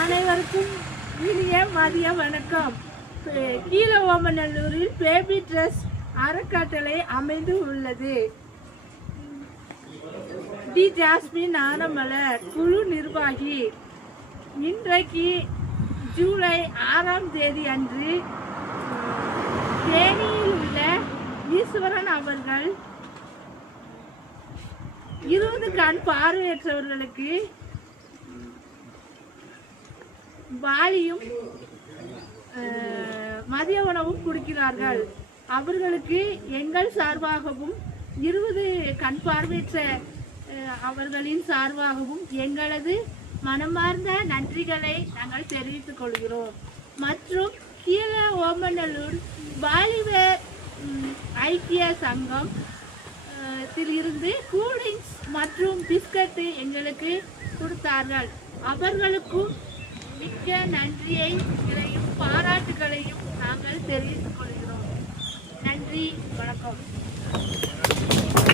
அனைவருக்கும் இனிய மதிய வணக்கம். கீழ ஓமநல்லூரில் பேபி ட்ரெஸ் அறக்கட்டளை அமைந்து உள்ளது. டி ஜாஸ்மின் ஆனமலர் குழு நிர்வாகி. இன்றைக்கு ஜூலை 6ஆம் தேதி அன்று தேனியில் உள்ள ஈஸ்வரன் அவர்கள் 20 கண் பார்வையற்றவர்களுக்கு பாலியும் மதிய உணவும் கொடுக்கிறார்கள். அவர்களுக்கு எங்கள் சார்பாகவும் 20 கண் பார்வையற்ற அவர்களின் சார்பாகவும் எங்களது மனமார்ந்த நன்றிகளை நாங்கள் தெரிவித்துக் கொள்கிறோம். மற்றும் கீழ ஓமநல்லூர் பாலிவேர் ஐக்கிய சங்கம் இருந்து கூலிங்ஸ் மற்றும் பிஸ்கட்டு எங்களுக்கு கொடுத்தார்கள். அவர்களுக்கும் மிக்க நன்றியையும் பாராட்டுகளையும் நாங்கள் தெரிவித்துக் கொள்கிறோம். நன்றி, வணக்கம்.